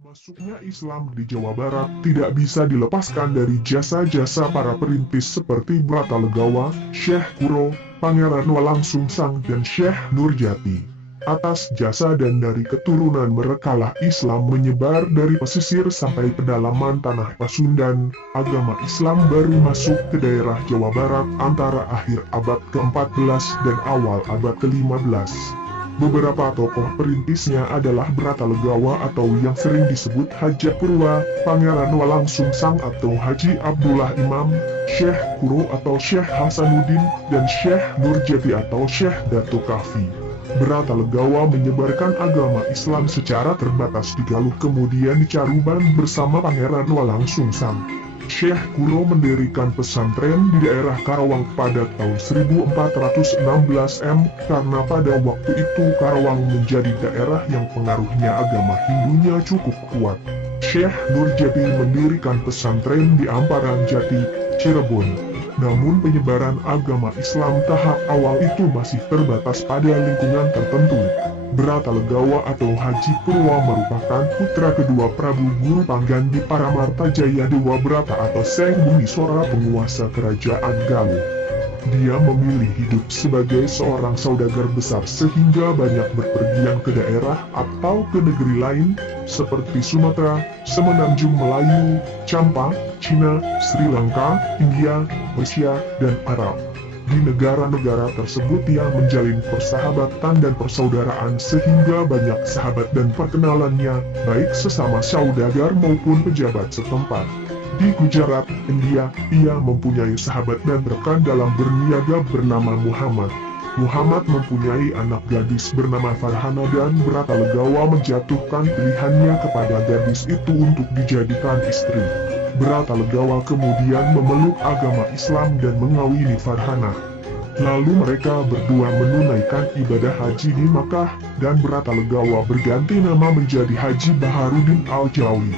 Masuknya Islam di Jawa Barat tidak bisa dilepaskan dari jasa-jasa para perintis seperti Bratalegawa, Syekh Kuro, Pangeran Walang Sungsang, dan Syekh Nurjati. Atas jasa dan dari keturunan merekalah Islam menyebar dari pesisir sampai pedalaman tanah Pasundan. Agama Islam baru masuk ke daerah Jawa Barat antara akhir abad ke-14 dan awal abad ke-15. Beberapa tokoh perintisnya adalah Bratalegawa atau yang sering disebut Haji Purwa, Pangeran Walang Sungsang atau Haji Abdullah Imam, Syekh Kuro atau Syekh Hasanuddin, dan Syekh Nurjati atau Syekh Dato Kafi. Bratalegawa menyebarkan agama Islam secara terbatas di Galuh kemudian di Caruban bersama Pangeran Walang Sungsang. Syekh Kuro mendirikan pesantren di daerah Karawang pada tahun 1416 karena pada waktu itu Karawang menjadi daerah yang pengaruhnya agama Hindunya cukup kuat. Syekh Nurjati mendirikan pesantren di Amparan Jati, Cirebon. Namun penyebaran agama Islam tahap awal itu masih terbatas pada lingkungan tertentu. Bratalegawa atau Haji Purwa merupakan putra kedua Prabu Guru Panggan di Paramartajaya Dewa Brata atau Seng Bumi Sora penguasa kerajaan Galuh. Dia memilih hidup sebagai seorang saudagar besar sehingga banyak berpergian ke daerah atau ke negeri lain seperti Sumatera, Semenanjung Melayu, Campa, Cina, Sri Lanka, India, Persia, dan Arab. Di negara-negara tersebut dia menjalin persahabatan dan persaudaraan sehingga banyak sahabat dan perkenalannya, baik sesama saudagar maupun pejabat setempat. Di Gujarat, India, ia mempunyai sahabat dan rekan dalam berniaga bernama Muhammad. Muhammad mempunyai anak gadis bernama Farhana dan Bratalegawa menjatuhkan pilihannya kepada gadis itu untuk dijadikan istri. Bratalegawa kemudian memeluk agama Islam dan mengawini Farhana. Lalu mereka berdua menunaikan ibadah haji di Makkah, dan Bratalegawa berganti nama menjadi Haji Baharudin Al-Jawi.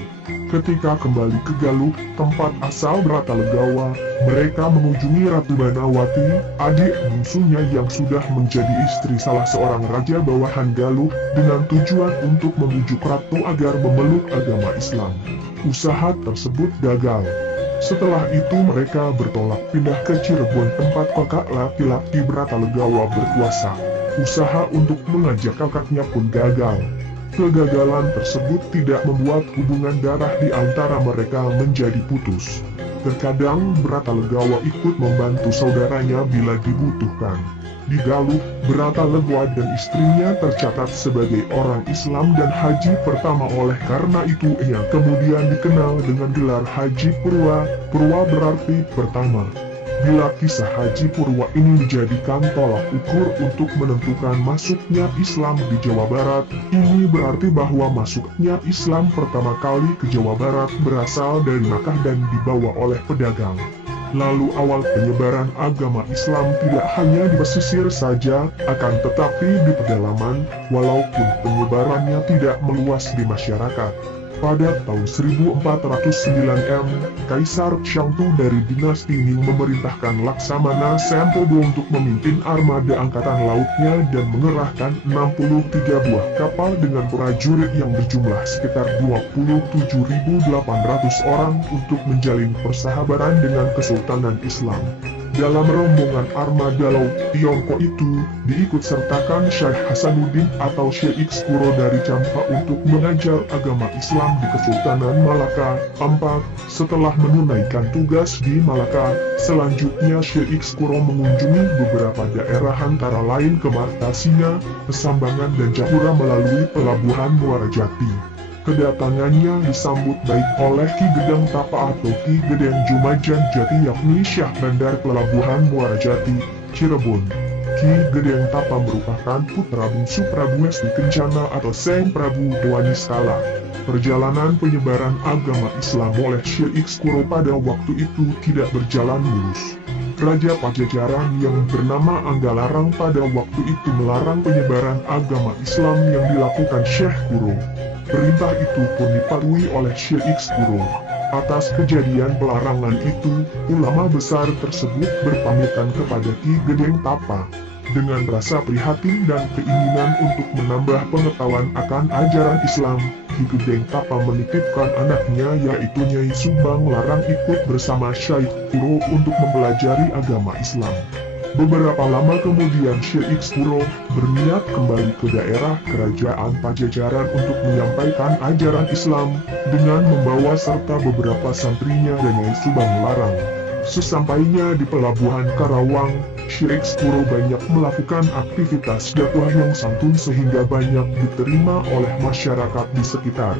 Ketika kembali ke Galuh, tempat asal Bratalegawa, mereka mengunjungi Ratu Banawati, adik bungsunya yang sudah menjadi istri salah seorang raja bawahan Galuh, dengan tujuan untuk membujuk ratu agar memeluk agama Islam. Usaha tersebut gagal. Setelah itu mereka bertolak pindah ke Cirebon tempat kakak laki-laki Bratalegawa berkuasa. Usaha untuk mengajak kakaknya pun gagal. Kegagalan tersebut tidak membuat hubungan darah di antara mereka menjadi putus. Terkadang Bratalegawa ikut membantu saudaranya bila dibutuhkan. Di Galuh, Bratalegawa dan istrinya tercatat sebagai orang Islam dan haji pertama oleh karena itu ia kemudian dikenal dengan gelar Haji Purwa. Purwa berarti pertama. Bila kisah Haji Purwa ini dijadikan tolak ukur untuk menentukan masuknya Islam di Jawa Barat, ini berarti bahwa masuknya Islam pertama kali ke Jawa Barat berasal dari Makkah dan dibawa oleh pedagang. Lalu awal penyebaran agama Islam tidak hanya di pesisir saja, akan tetapi di pedalaman, walaupun penyebarannya tidak meluas di masyarakat. Pada tahun 1409 Kaisar Shangtu dari dinasti Ming memerintahkan Laksamana Sempodho untuk memimpin armada angkatan lautnya dan mengerahkan 63 buah kapal dengan prajurit yang berjumlah sekitar 27.800 orang untuk menjalin persahabatan dengan Kesultanan Islam. Dalam rombongan armada laut Tiongkok itu, diikut sertakan Syekh Hasanuddin atau Syekh Kuro dari Campa untuk mengajar agama Islam di Kesultanan Malaka. 4. Setelah menunaikan tugas di Malaka, selanjutnya Syekh Kuro mengunjungi beberapa daerah antara lain Kemartasina, Pesambangan dan Japura melalui pelabuhan Muara Jati. Kedatangannya disambut baik oleh Ki Gedang Tapa atau Ki Gedang Jumajan Jati yakni Syah Bandar Pelabuhan Muara Jati, Cirebon. Ki Gedang Tapa merupakan putra bungsu Prabu Wesi Kencana atau Seng Prabu Dewaniskala. Perjalanan penyebaran agama Islam oleh Syekh Kuro pada waktu itu tidak berjalan mulus. Raja Pajajaran yang bernama Anggalarang pada waktu itu melarang penyebaran agama Islam yang dilakukan Syekh Kuro. Perintah itu pun dipatuhi oleh Syekh Kuro. Atas kejadian pelarangan itu, ulama besar tersebut berpamitan kepada Ki Gedeng Tapa. Dengan rasa prihatin dan keinginan untuk menambah pengetahuan akan ajaran Islam, Ki Gedeng Tapa menitipkan anaknya yaitu Nyai Subang Larang ikut bersama Syekh Kuro untuk mempelajari agama Islam. Beberapa lama kemudian Syekh Kuro berniat kembali ke daerah kerajaan Pajajaran untuk menyampaikan ajaran Islam dengan membawa serta beberapa santrinya dan Nyai Subang Larang. Sesampainya di pelabuhan Karawang, Syekh Kuro banyak melakukan aktivitas dakwah yang santun sehingga banyak diterima oleh masyarakat di sekitar.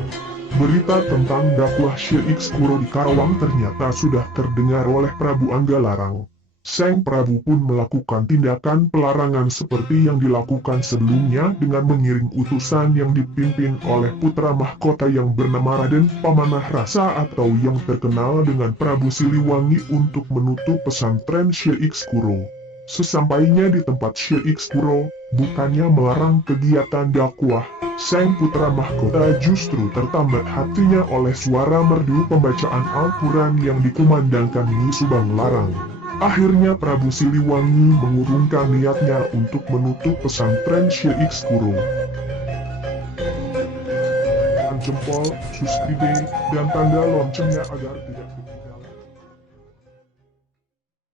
Berita tentang dakwah Syekh Kuro di Karawang ternyata sudah terdengar oleh Prabu Anggalarang. Sang Prabu pun melakukan tindakan pelarangan seperti yang dilakukan sebelumnya dengan mengirim utusan yang dipimpin oleh putra mahkota yang bernama Raden Pamanah Rasa atau yang terkenal dengan Prabu Siliwangi untuk menutup pesantren Syekh Kuro. Sesampainya di tempat Syekh Kuro, bukannya melarang kegiatan dakwah, sang putra mahkota justru tertambat hatinya oleh suara merdu pembacaan Al-Quran yang dikumandangkan Nyi Subang Larang. Akhirnya Prabu Siliwangi mengurungkan niatnya untuk menutup pesantren Syekh Kuro. Jempol, subscribe, dan tanda loncengnya agar tidak